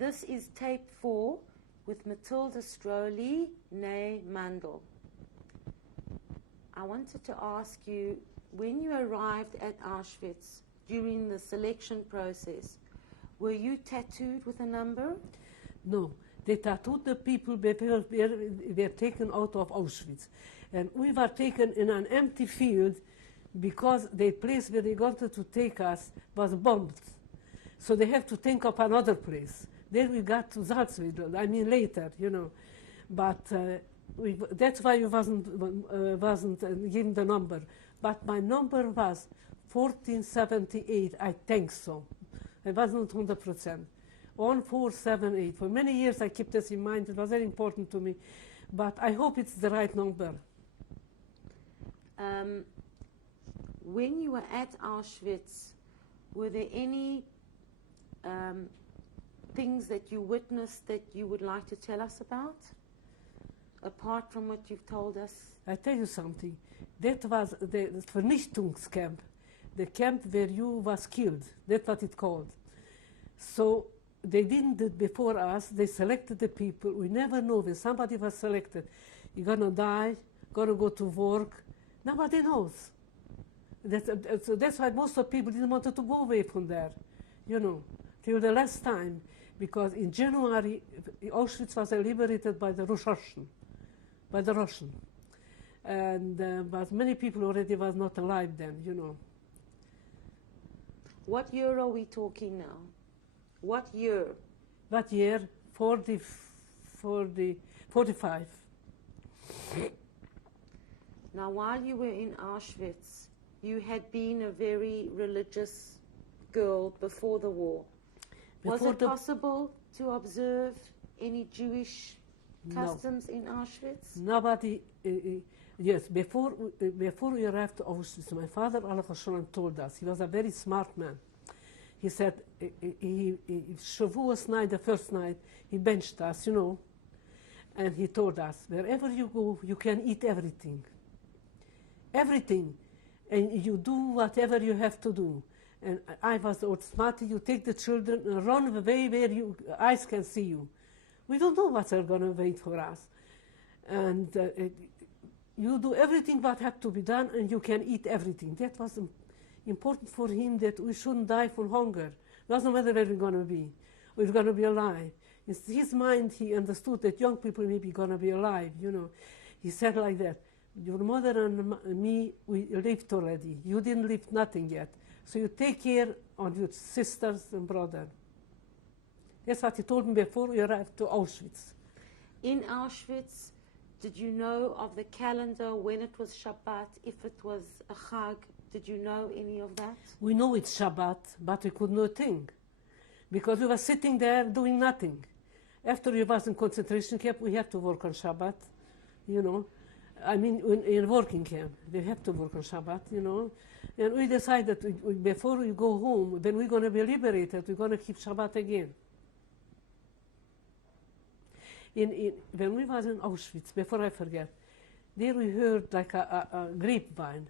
This is tape 4 with Mathilda Stroli, née Mandel. I wanted to ask you, when you arrived at Auschwitz during the selection process, were you tattooed with a number? No, they tattooed the people that were taken out of Auschwitz. And we were taken in an empty field because the place where they wanted to take us was bombed. So they have to think of another place. Then we got to Salzwedel, I mean later, you know. But that's why we wasn't given the number. But my number was 1478, I think so. I wasn't 100%. 1478. For many years I kept this in mind. It was very important to me. But I hope it's the right number. When you were at Auschwitz, were there any things that you witnessed that you would like to tell us about, apart from what you've told us? I tell you something. That was the Vernichtungscamp, the camp where you was killed. That's what it called. So they didn't do it before us. They selected the people. We never know when somebody was selected. You're gonna die, gonna go to work. Nobody knows. So that's why most of people didn't want to go away from there, you know, till the last time. Because in January, Auschwitz was liberated by the Russian. And but many people already was not alive then, you know. What year are we talking now? What year? That year, 45. Now, while you were in Auschwitz, you had been a very religious girl before the war. Was it possible to observe any Jewish customs in Auschwitz? Nobody, yes, before we arrived to Auschwitz, my father told us, he was a very smart man. He said, Shavuos night, the first night, he benched us, you know, and he told us, wherever you go, you can eat everything. Everything. And you do whatever you have to do. And I was old smart, you take the children and run away where your eyes can see you. We don't know what's going to wait for us. And you do everything what had to be done, and you can eat everything. That was important for him, that we shouldn't die from hunger. Doesn't matter where we're going to be. We're going to be alive. In his mind, he understood that young people may be going to be alive, you know. He said like that, your mother and me, we lived already. You didn't live nothing yet. So you take care of your sisters and brother. That's what he told me before we arrived to Auschwitz. In Auschwitz, did you know of the calendar, when it was Shabbat, if it was a Chag? Did you know any of that? We know it's Shabbat, but we could not think. Because we were sitting there doing nothing. After we was in concentration camp, we had to work on Shabbat, you know. I mean, in working camp, we have to work on Shabbat, you know. And we decided before we go home, when we're going to be liberated, we're going to keep Shabbat again. When we was in Auschwitz, before I forget, there we heard like a grapevine.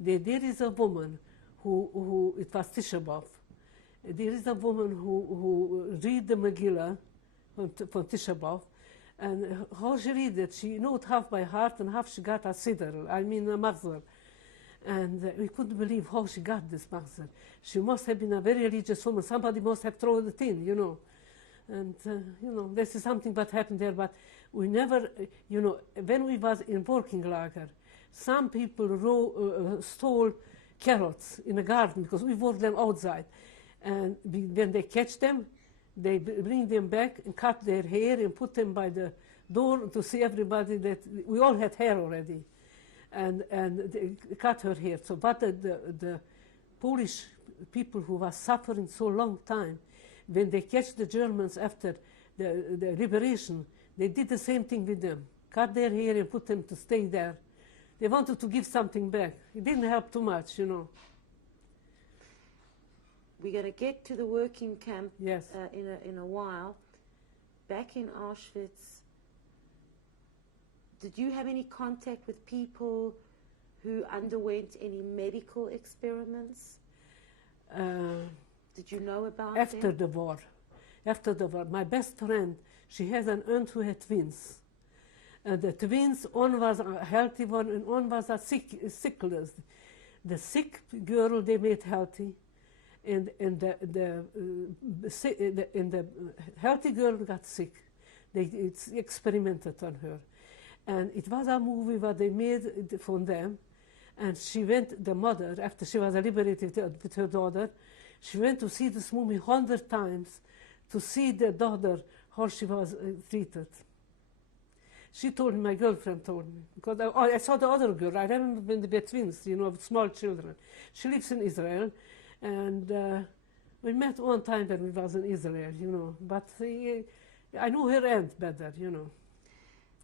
There is a woman who it was Tisha B'Av. There is a woman who read the Megillah from Tisha B'Av. And how she read it, she knew it half by heart and half she got a siddur, I mean a machzor. And we couldn't believe how she got this machzor. She must have been a very religious woman. Somebody must have thrown it in, you know. And, you know, this is something that happened there. But we never, you know, when we was in working lager, some people stole carrots in the garden because we worked them outside. And when they catch them, they bring them back and cut their hair and put them by the door to see everybody that we all had hair already. And they cut her hair. So but the Polish people who were suffering so long time, when they catch the Germans after the liberation, they did the same thing with them. Cut their hair and put them to stay there. They wanted to give something back. It didn't help too much, you know. We're going to get to the working camp yes. In a while. Back in Auschwitz, did you have any contact with people who underwent any medical experiments? Did you know about after them? the war? after the war. My best friend, she has an aunt who had twins. And the twins, one was a healthy one and one was a sickness. The sick girl they made healthy, and the healthy girl got sick. They experimented on her. And it was a movie what they made from them. And she went, the mother, after she was liberated with her daughter, she went to see this movie 100 times to see the daughter, how she was treated. She told me, my girlfriend told me, because I saw the other girl. I remember when they were twins, you know, with small children. She lives in Israel, and we met one time when we was in Israel, you know. But I knew her aunt better, you know.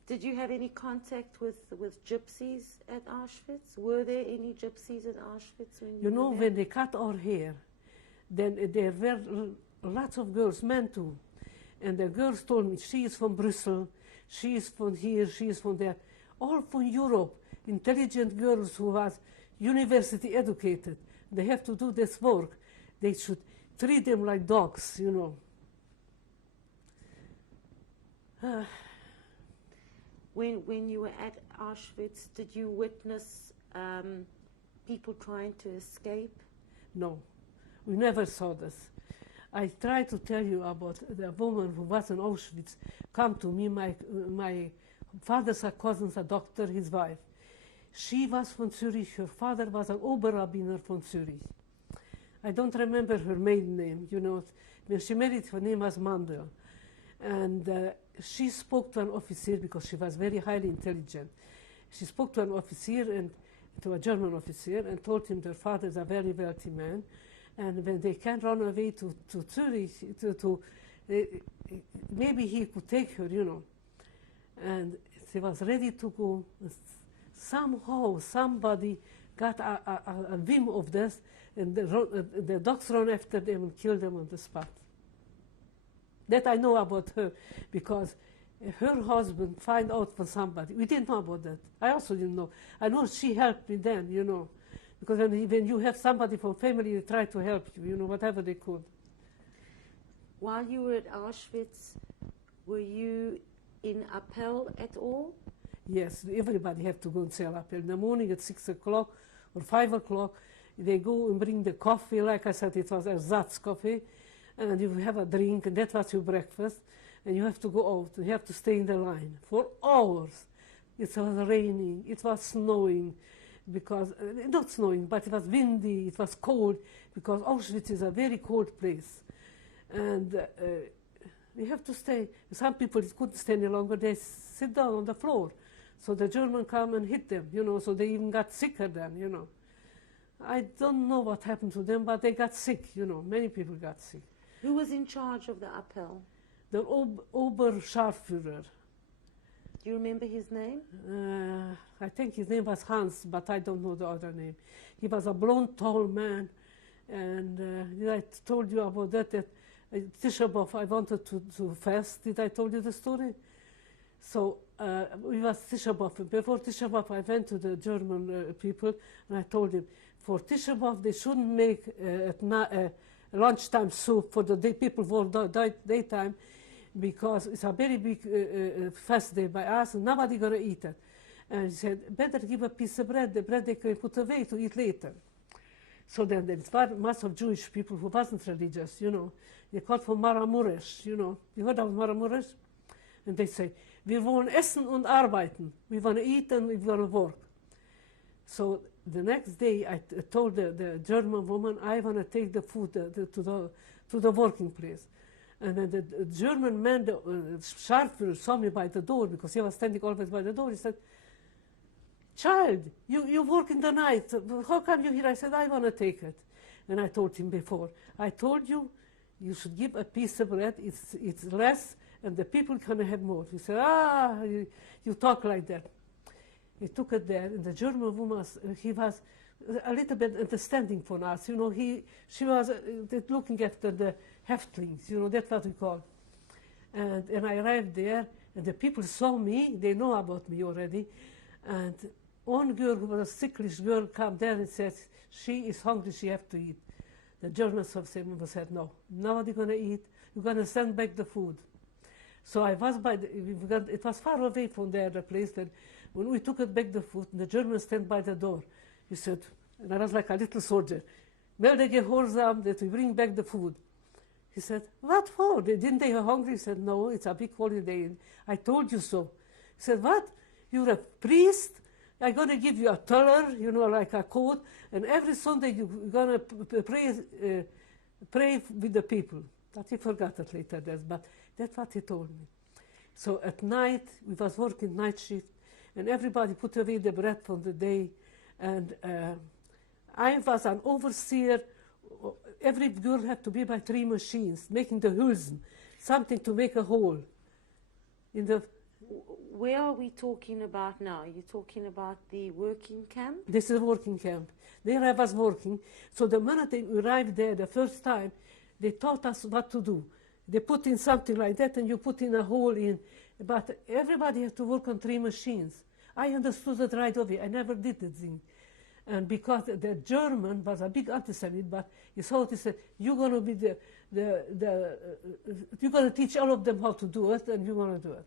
Did you have any contact with gypsies at Auschwitz? Were there any gypsies at Auschwitz when you know, were there? when they cut our hair, then there were lots of girls, men too. And the girls told me, she is from Brussels, she is from here, she is from there. All from Europe, intelligent girls who was university educated. They have to do this work. They should treat them like dogs, you know. When you were at Auschwitz, did you witness people trying to escape? No, we never saw this. I try to tell you about the woman who was in Auschwitz, come to me, my father's cousin's a doctor, his wife. She was from Zurich, her father was an Oberrabbiner from Zurich. I don't remember her maiden name, you know. When she married, her name was Mandel. And she spoke to an officer because she was very highly intelligent. She spoke to an officer, and to a German officer, and told him their father is a very wealthy man. And when they can run away to Zurich, maybe he could take her, you know. And she was ready to go. Somehow, somebody got a whim of this, and the dogs ran after them and killed them on the spot. That I know about her, because her husband find out from somebody. We didn't know about that. I also didn't know. I know she helped me then, you know. Because when you have somebody from family, they try to help you, you know, whatever they could. While you were at Auschwitz, were you in Appel at all? Yes, everybody have to go and say Appel. In the morning at 6 o'clock or 5 o'clock, they go and bring the coffee. Like I said, it was ersatz coffee. And you have a drink, and that was your breakfast. And you have to go out. You have to stay in the line for hours. It was raining. It was snowing. Because, not snowing, but it was windy, it was cold, because Auschwitz is a very cold place. And you have to stay. Some people couldn't stay any longer, they sit down on the floor. So the German come and hit them, you know, so they even got sicker then, you know. I don't know what happened to them, but they got sick, you know, many people got sick. Who was in charge of the Appel? The Oberscharführer. Do you remember his name? I think his name was Hans, but I don't know the other name. He was a blonde, tall man. And I told you about that Tisha B'Av, I wanted to fast. Did I told you the story? So we was Tisha B'Av. Before Tisha B'Av, I went to the German people, and I told them, for Tisha B'Av, they shouldn't make lunchtime soup for the people for daytime, because it's a very big fast day by us, and nobody gonna eat it. And he said, better give a piece of bread, the bread they can put away to eat later. So then there was mass of Jewish people who wasn't religious, you know. They called for Maramuresh, you know. You heard of Maramuresh? And they say, wir wollen essen und arbeiten. We want to eat and we want to work. So the next day I told the German woman, I want to take the food to the working place. And then the German man, the Scharführer, saw me by the door, because he was standing always by the door. He said, child, you work in the night. How come you here? I said, I want to take it. And I told him before, I told you, you should give a piece of bread. It's less, and the people can have more. He said, you talk like that. He took it there, and the German woman, he was a little bit understanding for us. You know, she was looking after the Häftlings, you know, that's what we call. And I arrived there, and the people saw me, they know about me already. And one girl who was a sicklish girl came there and said, she is hungry, she has to eat. The Germans have said, no, nobody going to eat. You're going to send back the food. So I was it was far away from there, the place. That when we took it back the food, the Germans stand by the door. He said, and I was like a little soldier, melde gehorsam that we bring back the food. He said, what for? Didn't they are hungry? He said, no, it's a big holiday. I told you so. He said, what? You're a priest? I'm going to give you a thaler, like a coat, and every Sunday you're going to pray with the people. But he forgot it later, but that's what he told me. So at night, we was working night shift, and everybody put away the bread from the day, and I was an overseer. Every girl had to be by 3 machines, making the hulsen, something to make a hole in the... Where are we talking about now? You're talking about the working camp? This is a working camp. There I was working. So the minute they arrived there the first time, they taught us what to do. They put in something like that, and you put in a hole in. But everybody has to work on 3 machines. I understood it right away. I never did the thing. And because the German was a big anti-Semite, but he thought, he said, you're going to be you're going to teach all of them how to do it, and you're going to do it.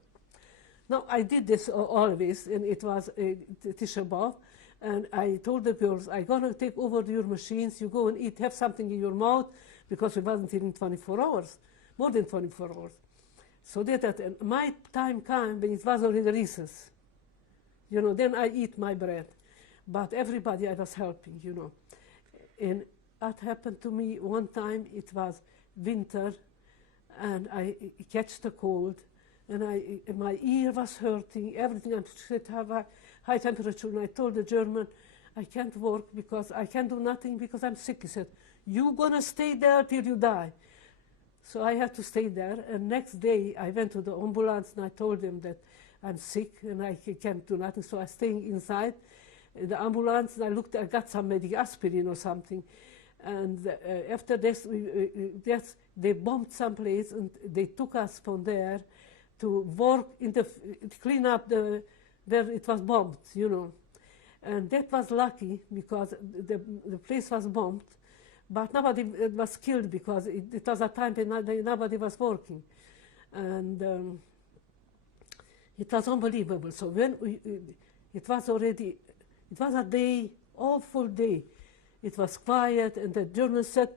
Now, I did this always, and it was Tisha B'Av, and I told the girls, I'm going to take over your machines, you go and eat, have something in your mouth, because we wasn't eating 24 hours, more than 24 hours. So that and my time came when it was already recess. Then I eat my bread. But everybody I was helping, And that happened to me one time, it was winter, and I catch the cold, and my ear was hurting, everything. I should have a high temperature, and I told the German, I can't work because I can't do nothing because I'm sick. He said, you're going to stay there till you die. So I had to stay there, and next day I went to the ambulance, and I told them that I'm sick, and I can't do nothing, so I'm staying inside the ambulance, and I got some aspirin or something. And after this, they bombed someplace, and they took us from there to work to clean up where it was bombed, And that was lucky because the place was bombed, but nobody was killed because it was a time when nobody was working. And it was unbelievable. So when it was a day, awful day. It was quiet, and the Germans said,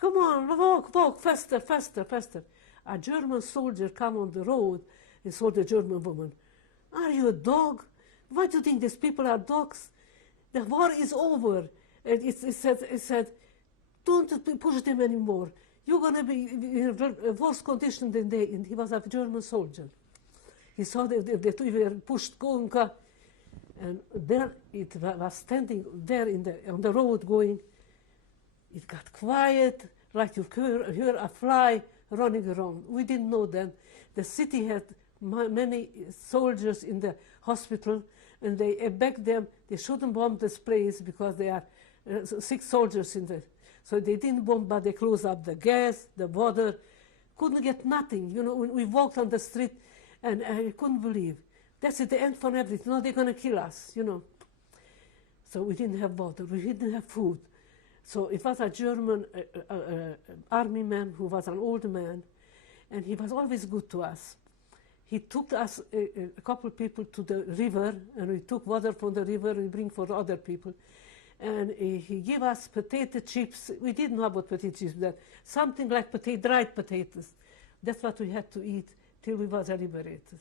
come on, walk, faster, faster, faster. A German soldier come on the road and saw the German woman. Are you a dog? Why do you think these people are dogs? The war is over. And it said, don't push them anymore. You're going to be in a worse condition than they. And he was a German soldier. He saw that we were pushed, going, and there it was standing there on the road going. It got quiet, like you hear a fly running around. We didn't know then. The city had many soldiers in the hospital, and they begged them, they shouldn't bomb this place because there are 6 soldiers in there. So they didn't bomb, but they closed up the gas, the water. Couldn't get nothing. We walked on the street, and I couldn't believe. That's the end for everything. No, they're going to kill us, So we didn't have water. We didn't have food. So it was a German army man who was an old man, and he was always good to us. He took us, a couple people, to the river, and we took water from the river and we bring for other people. And he gave us potato chips. We didn't know about potato chips, but something like dried potatoes. That's what we had to eat till we was liberated.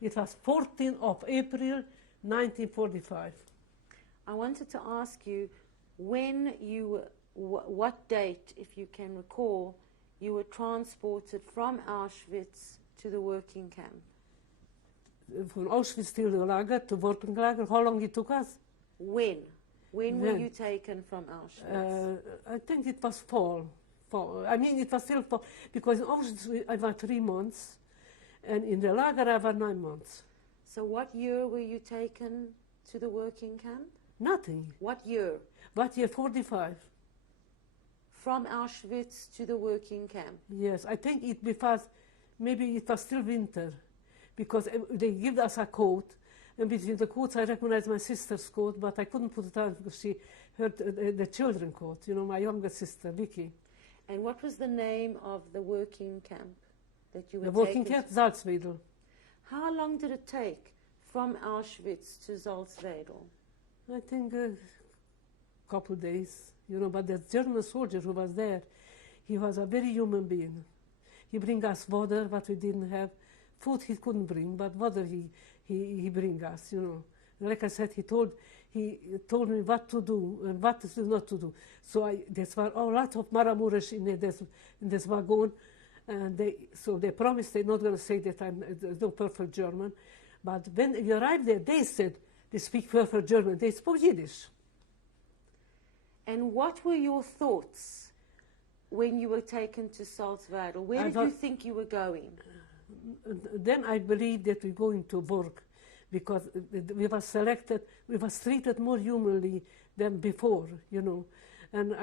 It was 14th of April, 1945. I wanted to ask you, when you, what date, if you can recall, you were transported from Auschwitz to the working camp? From Auschwitz to the lager, to working lager, how long it took us? When? When were you taken from Auschwitz? I think it was fall. I mean, it was still fall, because in Auschwitz I was 3 months, and in the lager I was 9 months. So what year were you taken to the working camp? Nothing. What year? What year? 45. From Auschwitz to the working camp? Yes, I think maybe it was still winter, because they give us a coat, And between the coats, I recognized my sister's coat, but I couldn't put it on because she heard the children's coat, you know, my younger sister, Vicky. And what was the name of the working camp that you were The working taken camp, Salzwedel. How long did it take from Auschwitz to Salzwedel? I think a couple days, you know, but the German soldier who was there, he was a very human being. He bring us water, what we didn't have. Food he couldn't bring, but water he bring us, you know. And like I said, he told me what to do and what not to do. So there were a lot of Maramures in this wagon, and they promised they're not going to say that I'm no perfect German. But when we arrived there, they said they speak perfect German. They spoke Yiddish. And what were your thoughts when you were taken to Salzwedel? Where did you think you were going? Then I believed that we're going to work, because we were selected, we were treated more humanly than before, you know. And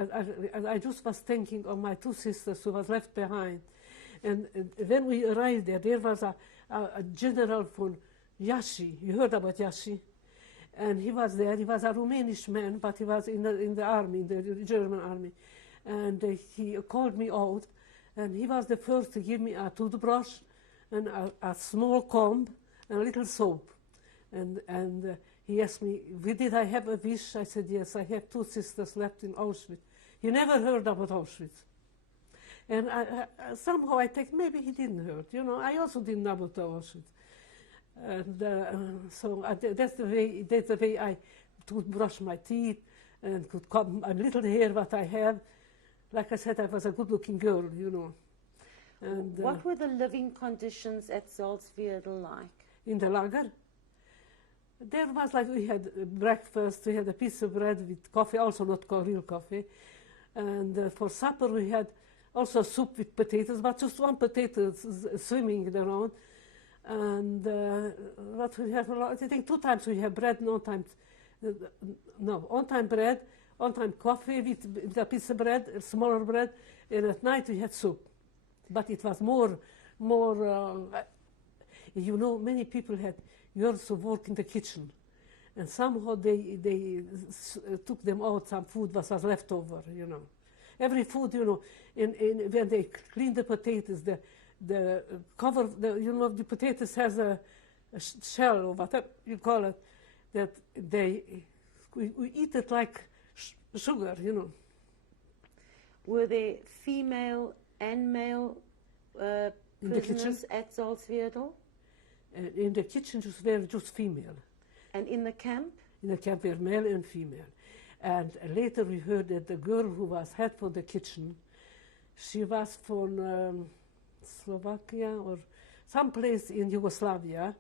I just was thinking of my two sisters who was left behind. And when we arrived there was a general from Yashi. You heard about Yashi? And he was there. He was a Romanian man, but he was in the army, in the German army. And he called me out, and he was the first to give me a toothbrush and a small comb and a little soap. And he asked me, did I have a wish? I said, yes, I have two sisters left in Auschwitz. He never heard about Auschwitz. And somehow I think maybe he didn't hear, you know. I also didn't know about Auschwitz. And so that's the way I could brush my teeth and could comb a little hair what I have. Like I said, I was a good-looking girl, you know. And what were the living conditions at Salzwedel like? In the lager? There was like, we had breakfast, we had a piece of bread with coffee, also not real coffee. And for supper we had also soup with potatoes, but just one potato swimming around. And what we have, I think 2 times we have bread, on time bread, on time coffee with a piece of bread, smaller bread, and at night we had soup. But it was more, you know, many people had girls who work in the kitchen, and somehow they took them out, some food was left over, you know. Every food, you know, when they clean the potatoes, the cover, you know, the potatoes has a shell or whatever you call it, that we eat it like sugar, you know. Were there female and male prisoners at Salzwedel? In the kitchen were just female. And in the camp? In the camp were male and female. And later we heard that the girl who was head for the kitchen, she was from Slovakia or someplace in Yugoslavia.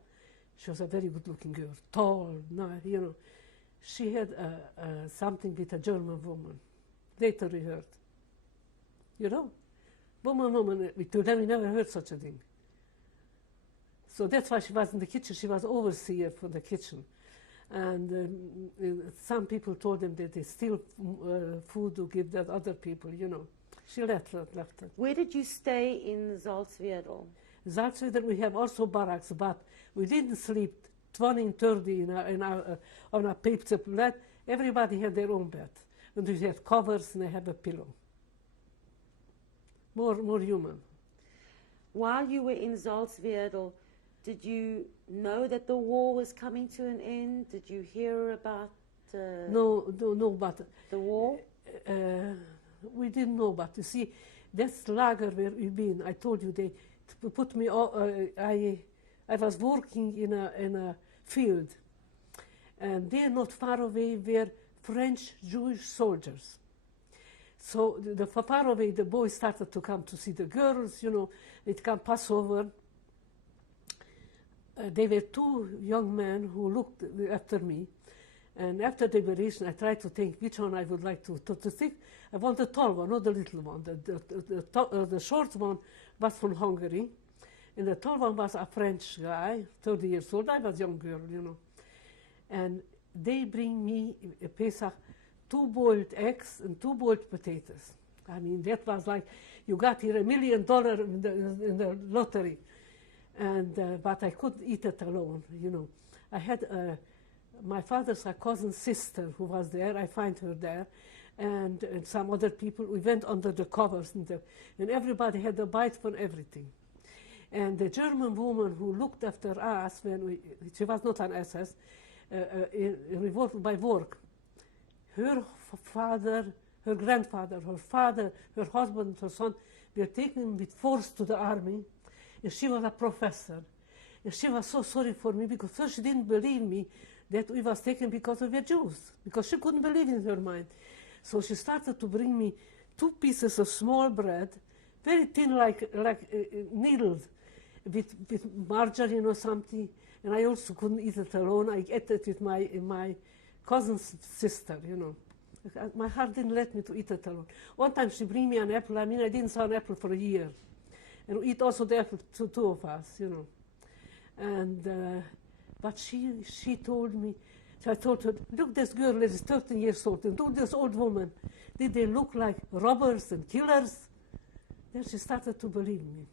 She was a very good-looking girl, tall, you know. She had something with a German woman. Later we heard. You know? Woman, till then we never heard such a thing. So that's why she was in the kitchen. She was overseer for the kitchen. And some people told them that they steal food to give that other people, you know. She left it. Where did you stay in Salzwedel? Salzwedel, we have also barracks, but we didn't sleep 20 and 30 on a paper bed. Everybody had their own bed. And we had covers and they had a pillow. More human. While you were in Salzwedel, did you know that the war was coming to an end? Did you hear about No, but the war? We didn't know, but you see, that's lager where we've been. I told you they put me. I was working in a field, and there, not far away, were French Jewish soldiers. So the far away, the boys started to come to see the girls. You know, it come pass over. They were 2 young men who looked after me. And after the liberation, I tried to think which one I would like to think. I want the tall one, not the little one. The short one was from Hungary, and the tall one was a French guy, 30 years old. I was a young girl, you know. And they bring me a Pesach, 2 boiled eggs and 2 boiled potatoes. I mean, that was like, you got here $1 million in the lottery. And but I couldn't eat it alone, you know. I had my father's cousin's sister who was there. I find her there, and some other people. We went under the covers, and everybody had a bite for everything. And the German woman who looked after us she was not an SS, involved by work. Her father, her grandfather, her father, her husband, her son were taken with force to the army, and she was a professor. And she was so sorry for me because first she didn't believe me that we was taken because we were Jews, because she couldn't believe in her mind. So she started to bring me 2 pieces of small bread, very thin, like needles, with margarine or something. And I also couldn't eat it alone. I ate it with my cousin's sister, you know. My heart didn't let me to eat it alone. One time she bring me an apple. I mean, I didn't saw an apple for a year. And we eat also the apple, two of us, you know. And, but she told me, so I told her, look, this girl is 13 years old, and look, this old woman. Did they look like robbers and killers? Then she started to believe me.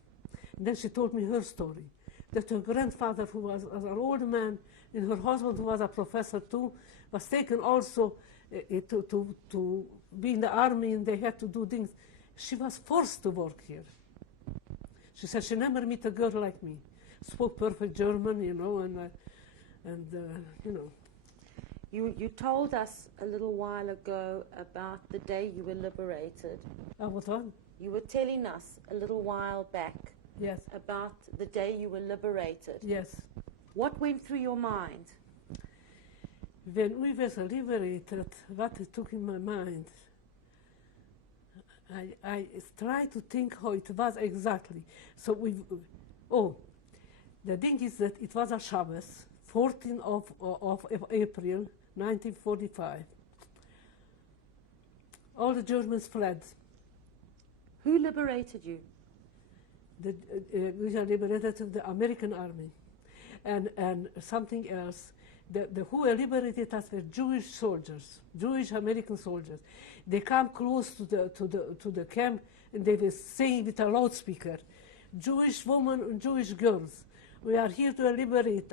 And then she told me her story, that her grandfather, who was an old man, and her husband, who was a professor too, was taken also to be in the army, and they had to do things. She was forced to work here. She said she never met a girl like me. Spoke perfect German, you know, and you know. You told us a little while ago about the day you were liberated. What on? You were telling us a little while back. Yes. About the day you were liberated. Yes. What went through your mind? When we were liberated, what it took in my mind, I tried to think how it was exactly. So the thing is that it was a Shabbos, 14th of April, 1945. All the Germans fled. Who liberated you? We were liberated of the American army, and something else. Who liberated us were Jewish soldiers, Jewish American soldiers. They come close to the camp, and they were saying with a loudspeaker, "Jewish women and Jewish girls, we are here to liberate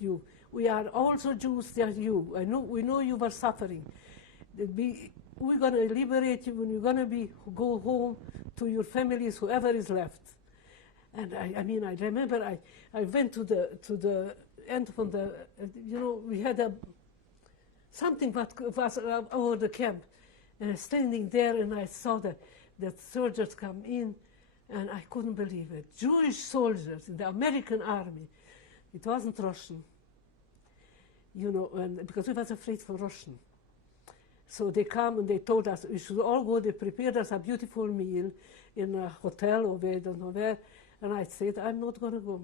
you. We are also Jews like you. We know you were suffering. We're going to liberate you, and you're going to go home to your families, whoever is left." And I remember I went to the end of the, you know, we had something that was over the camp, and standing there, and I saw the soldiers come in, and I couldn't believe it. Jewish soldiers in the American army. It wasn't Russian, you know, and because we was afraid for Russian. So they come and they told us we should all go. They prepared us a beautiful meal in a hotel or I don't know where. And I said, I'm not going to go.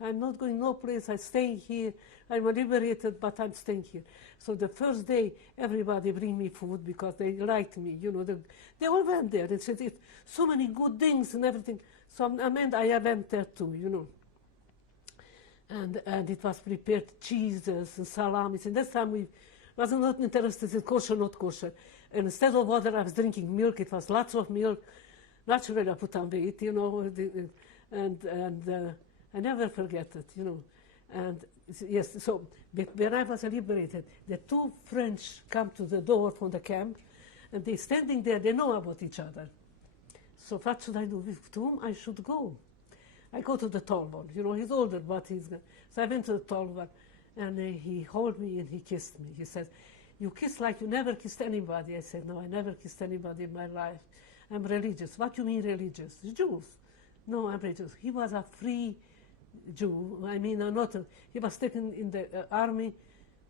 I'm not going no place. I'm staying here. I'm liberated, but I'm staying here. So the first day, everybody bring me food because they liked me. You know, they all went there. They said, so many good things and everything. So I went there too, you know. And it was prepared cheeses and salamis. And this time we wasn't not interested in kosher, not kosher. And instead of water, I was drinking milk. It was lots of milk. Naturally, I put on weight, you know. And I never forget it, you know. And yes, so when I was liberated, the 2 French come to the door from the camp, and they standing there, they know about each other. So what should I do? With whom I should go? I go to the tall one, you know, he's older, but he's good. So I went to the tall one, and he held me and he kissed me. He said, "You kiss like you never kissed anybody." I said, "No, I never kissed anybody in my life. I'm religious." "What do you mean religious?" "Jews." "No, I'm religious." He was a free Jew. I mean, he was taken in the army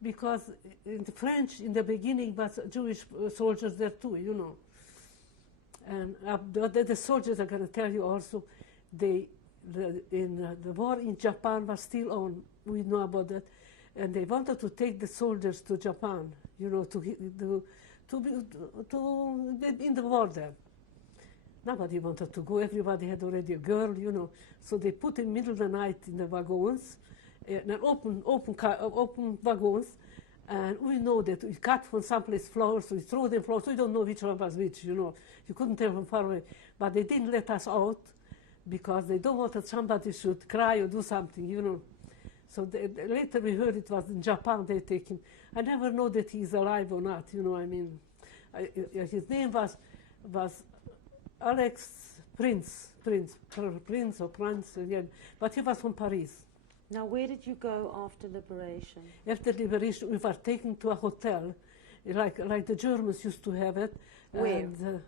because in the French, in the beginning, was Jewish soldiers there too, you know. And the soldiers are going to tell you also, the war in Japan was still on. We know about that. And they wanted to take the soldiers to Japan, you know, to be in the war there. Nobody wanted to go. Everybody had already a girl, you know. So they put in middle of the night in the wagons, open wagons, and we know that we cut from someplace flowers, we throw them flowers. We don't know which one was which, you know. You couldn't tell from far away. But they didn't let us out because they don't want that somebody should cry or do something, you know. So later we heard it was in Japan they take him. I never know that he's alive or not, you know, I mean. His name was Alex Prince or Prince again, but he was from Paris. Now, where did you go after liberation? After liberation, we were taken to a hotel, like the Germans used to have it. Where? And,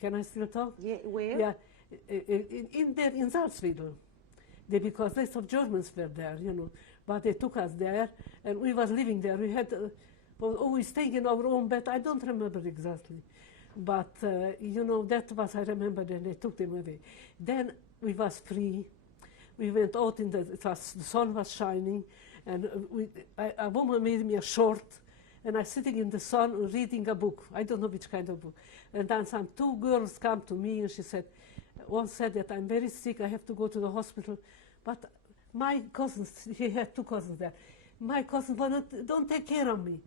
can I still talk? Yeah, where? Yeah, in Salzwedel. Because lots of Germans were there, you know, but they took us there, and we was living there. We had always staying in our own bed. I don't remember exactly, but you know, that was, I remember, then they took them away. Then we was free. We went out in the sun was shining, and a woman made me a short, and I sitting in the sun reading a book. I don't know which kind of book. And then some two girls come to me, and she said, one said that I'm very sick, I have to go to the hospital. But my cousins, she had two cousins there. My cousins don't take care of me.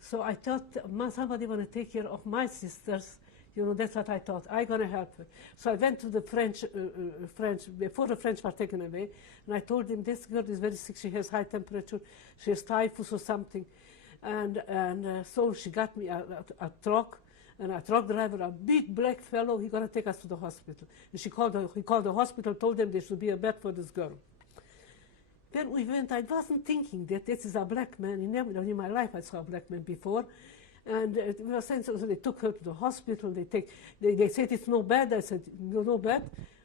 So I thought somebody want to take care of my sisters. You know, that's what I thought. I'm going to help her. So I went to the French, before the French were taken away, and I told them, this girl is very sick, she has high temperature, she has typhus or something. And so she got me a truck, and a truck driver, a big black fellow, he going to take us to the hospital. And he called the hospital, told them there should be a bed for this girl. Then we went, I wasn't thinking that this is a black man. In my life I saw a black man before. And we were saying, so they took her to the hospital. They said it's no bed. I said, no bed.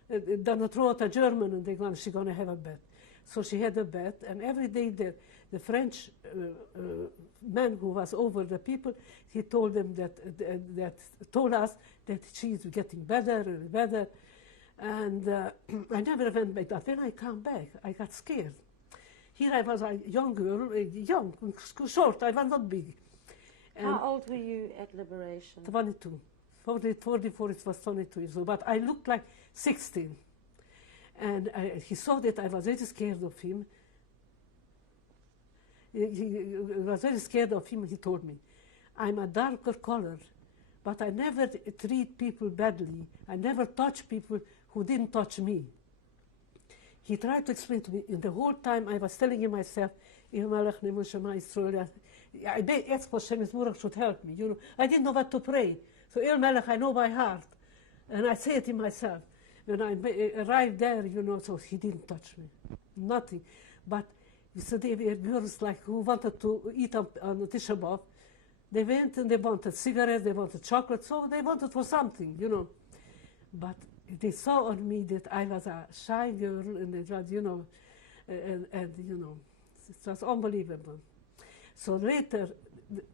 They're going to throw out a German, and she's going to have a bed. So she had a bed, and every day the French man who was over the people, he told them told us that she's getting better and better. And I never went back. But when I come back, I got scared. Here I was a young girl, young, short, I was not big. And how old were you at liberation? 22. 44 it was 22 years old, but I looked like 16. And he saw that I was very scared of him. He was very scared of him, he told me, I'm a darker color, but I never treat people badly. I never touch people who didn't touch me. He tried to explain to me, and the whole time I was telling him myself, I asked for Shemesh Murach should help me. You know, I didn't know what to pray. So El Melech, I know by heart. And I say it to myself. When I arrived there, you know, so he didn't touch me. Nothing. But so they were girls like who wanted to eat on the Tisha B'Av. They went and they wanted cigarettes, they wanted chocolate, so they wanted for something, you know. But they saw on me that I was a shy girl, and it was, you know, and you know, it was unbelievable. So later,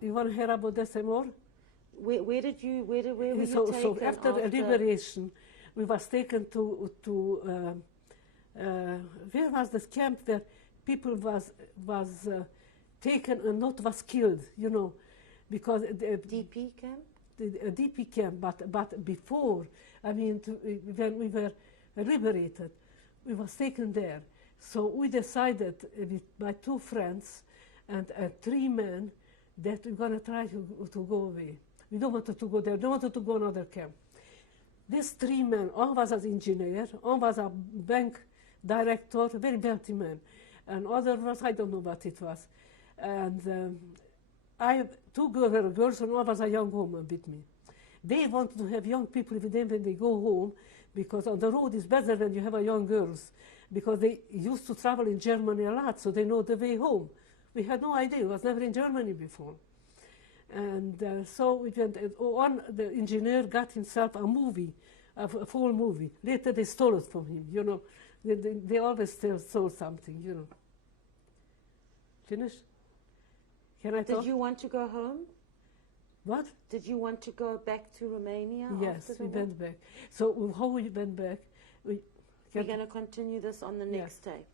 you want to hear about this more? Where were you taken? So after liberation, we was taken to where was this camp where people was taken and not was killed, you know, because DP camp. The DP camp, but before, I mean, when we were liberated, we was taken there. So we decided with my two friends and 3 men that we're going to try to go away. We don't want to go there. Don't want to go another camp. These 3 men, one was an engineer, one was a bank director, a very wealthy man, and other was, I don't know what it was. And I 2 girls, and one was a young woman with me. They wanted to have young people with them when they go home, because on the road is better when you have a young girls, because they used to travel in Germany a lot, so they know the way home. We had no idea. We was never in Germany before. And so we went, the engineer got himself a movie, a full movie. Later they stole it from him, you know. They always stole something, you know. Finished? Can I talk? Did you want to go home? What? Did you want to go back to Romania? Yes, after we the war? went back. So how we went back? We're going to continue this on the next tape.